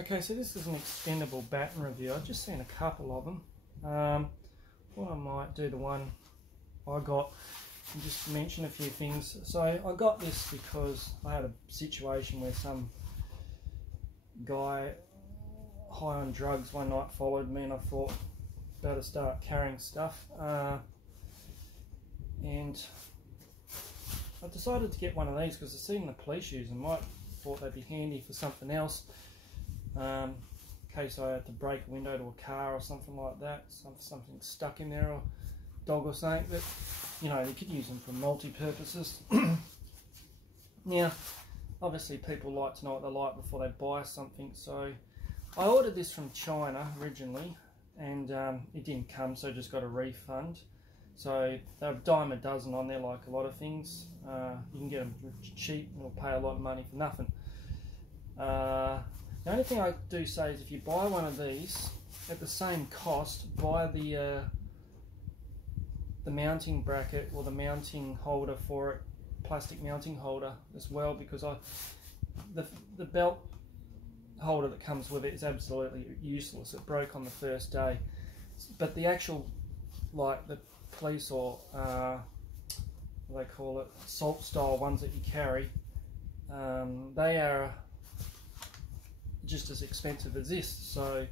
Okay, so this is an extendable baton review. I've just seen a couple of them. What I might do, the one I got, and just mention a few things. So I got this because I had a situation where some guy high on drugs one night followed me, and I thought better start carrying stuff. And I decided to get one of these because I've seen the police use them. I thought they'd be handy for something else. In case I had to break a window to a car or something like that, something stuck in there, or dog or something, that, you know, you could use them for multi-purposes. Now, obviously people like to know what they like before they buy something, so I ordered this from China originally, and it didn't come, so I just got a refund. So they're a dime a dozen on there, like a lot of things. You can get them cheap, and you'll pay a lot of money for nothing. The only thing I do say is if you buy one of these at the same cost, buy the mounting bracket or the mounting holder for it, plastic mounting holder as well, because the belt holder that comes with it is absolutely useless. It broke on the first day. But the actual, like the police or what they call it, assault style ones that you carry, they are just as expensive as this, so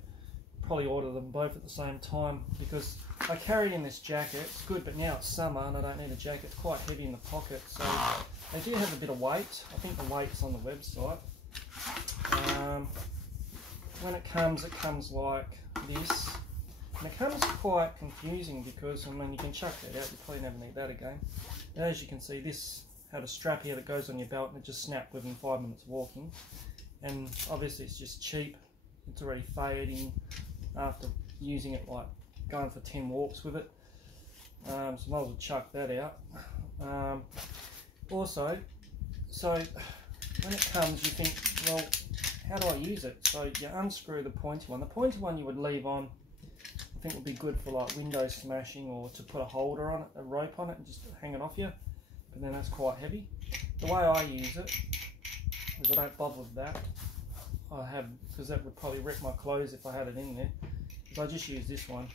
probably order them both at the same time, because I carry it in this jacket. It's good, but now it's summer and I don't need a jacket. It's quite heavy in the pocket, so they do have a bit of weight. I think the weight's on the website. When it comes like this, and it comes quite confusing because, I mean, you can chuck that out, you probably never need that again. And as you can see, this had a strap here that goes on your belt, and it just snapped within 5 minutes walking. And obviously it's just cheap. It's already fading after using it, like going for 10 walks with it. So I might as well chuck that out. Also, so when it comes, you think, well, how do I use it? So you unscrew the pointy one. The pointy one you would leave on. I think would be good for like window smashing, or to put a holder on it, a rope on it, and just hang it off you. But then that's quite heavy. The way I use it, because I don't bother with that, because that would probably wreck my clothes if I had it in there, is I just use this one,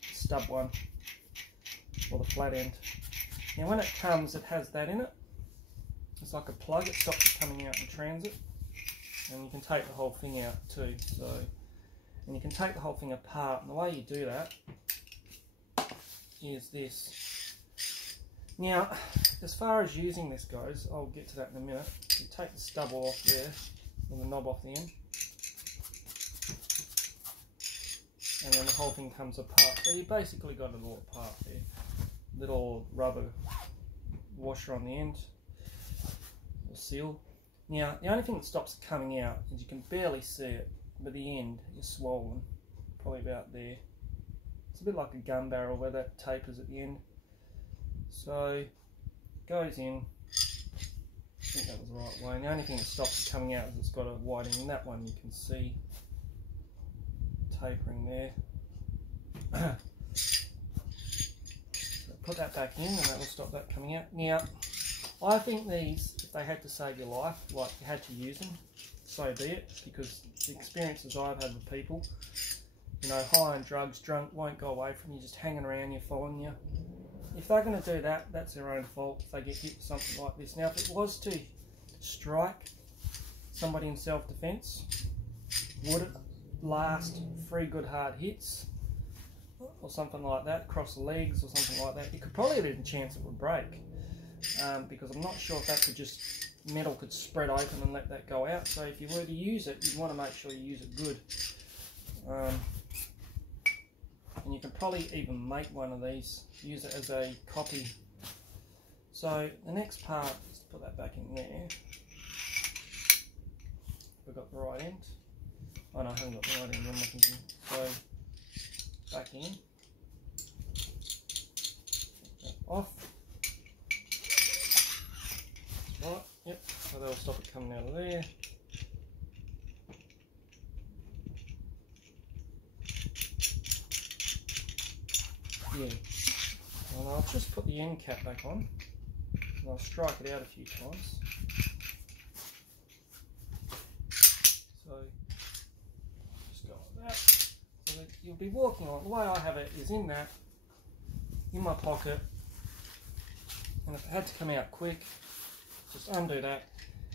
stub one, or the flat end. Now when it comes, it has that in it. It's like a plug, it stops it coming out in transit, and you can take the whole thing out too. So, and you can take the whole thing apart, and the way you do that is this. Now, as far as using this goes, I'll get to that in a minute. You take the stubble off there, and the knob off the end, and then the whole thing comes apart. So you basically got it all apart there. Little rubber washer on the end, or seal. Now, the only thing that stops it coming out is you can barely see it, but the end is swollen, probably about there. It's a bit like a gun barrel where that tapers at the end. So, goes in. I think that was the right way. And the only thing that stops it coming out is it's got a whiting. In that one you can see tapering there. So put that back in, and that will stop that coming out. Now, I think these, if they had to save your life, like you had to use them, so be it, because the experiences I've had with people, you know, high on drugs, drunk, won't go away from you, just hanging around you, following you. If they're going to do that, that's their own fault if they get hit with something like this. Now, if it was to strike somebody in self-defense, would it last 3 good hard hits or something like that, across the legs or something like that? You could probably have a chance it would break, because I'm not sure if that could just, metal could spread open and let that go out. So if you were to use it, you'd want to make sure you use it good. And you can probably even make one of these, use it as a copy. So the next part is to put that back in there. We've got the right end. Oh no, I haven't got the right end, what am I thinking? So back in. Take that off. That's right, yep, so that'll stop it coming out of there. Yeah, and I'll just put the end cap back on, and I'll strike it out a few times. So that. So that you'll be walking on. The way I have it is in my pocket, and if it had to come out quick, just undo that.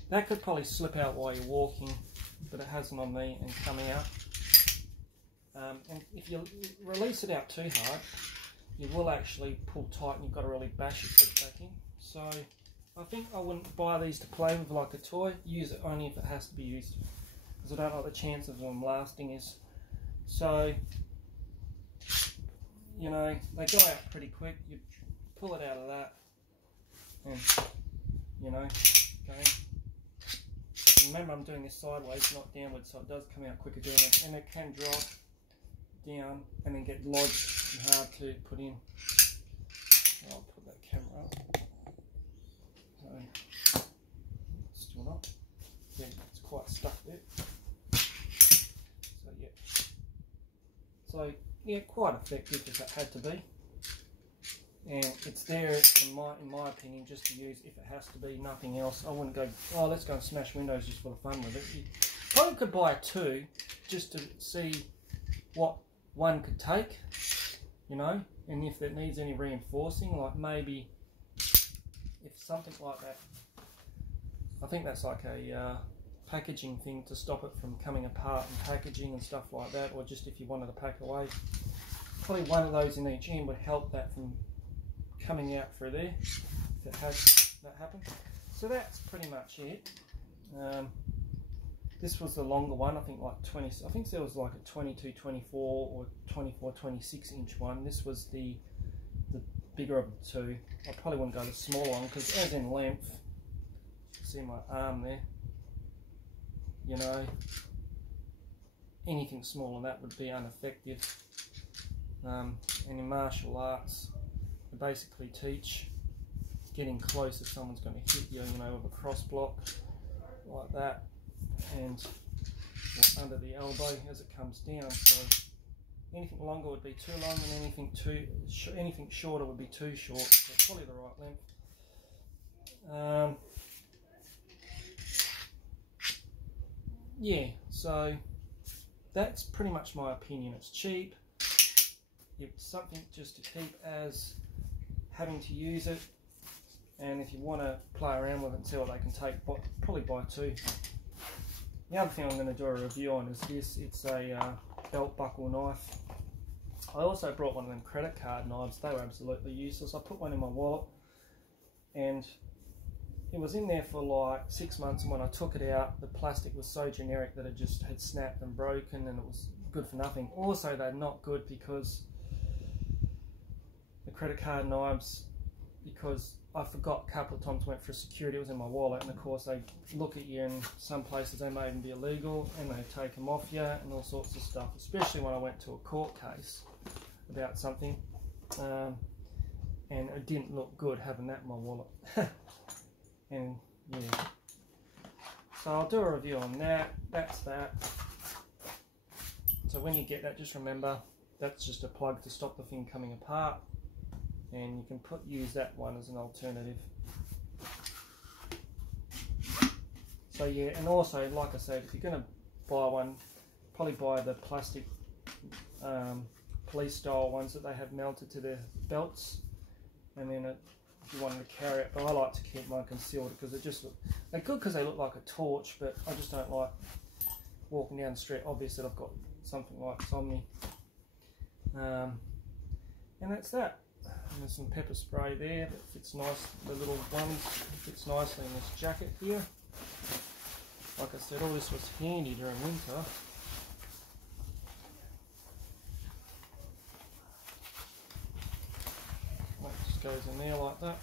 That could probably slip out while you're walking, but it hasn't on me and come out. And if you release it out too hard, you will actually pull tight and you've got to really bash it, put it back in. So I think I wouldn't buy these to play with like a toy. Use it only if it has to be used, because I don't like the chance of them lasting is. So, you know, they go out pretty quick. You pull it out of that and, you know, okay. Remember, I'm doing this sideways, not downwards, so it does come out quicker doing it, and it can drop down and then get lodged and hard to put in. I'll put that camera up. So, still not. Yeah, it's quite stuck there. So yeah. So yeah, quite effective if it had to be. And it's there, in my opinion, just to use if it has to be, nothing else. I wouldn't go, oh, let's go and smash windows just for the fun with it. You probably could buy two just to see what one could take, you know, and if it needs any reinforcing, like maybe if something like that, I think that's like a packaging thing to stop it from coming apart and packaging and stuff like that, or just if you wanted to pack away. Probably one of those in each end would help that from coming out through there, if it has that happen. So that's pretty much it. This was the longer one, I think like 20, I think there was like a 22, 24 or 24, 26 inch one. This was the bigger of the two. I probably wouldn't go the smaller one, because as in length, see my arm there, you know, anything smaller than that would be ineffective. And in martial arts, they basically teach getting close if someone's going to hit you, you know, with a cross block like that, and under the elbow as it comes down. So anything longer would be too long, and anything shorter would be too short. So probably the right length. Yeah, so that's pretty much my opinion. It's cheap. It's something just to keep as having to use it, and if you want to play around with it and see what they can take, probably buy two. The other thing I'm going to do a review on is this. It's a belt buckle knife. I also brought one of them credit card knives. They were absolutely useless. I put one in my wallet, and it was in there for like 6 months, and when I took it out, the plastic was so generic that it just had snapped and broken, and it was good for nothing. Also, they're not good because the credit card knives, because I forgot a couple of times, went for security, it was in my wallet, and of course they look at you, and some places they may even be illegal, and they take them off you and all sorts of stuff, especially when I went to a court case about something, and it didn't look good having that in my wallet. And yeah, so I'll do a review on that. That's that. So when you get that, just remember that's just a plug to stop the thing coming apart, and you can use that one as an alternative. So yeah, and also, like I said, if you're going to buy one, probably buy the plastic police style ones that they have mounted to their belts, and then if you wanted to carry it, but I like to keep mine concealed because they're good because they look like a torch, but I just don't like walking down the street obvious that I've got something like this on me. And that's that. And there's some pepper spray there that fits nice, the little ones fits nicely in this jacket here. Like I said, all this was handy during winter. That just goes in there like that.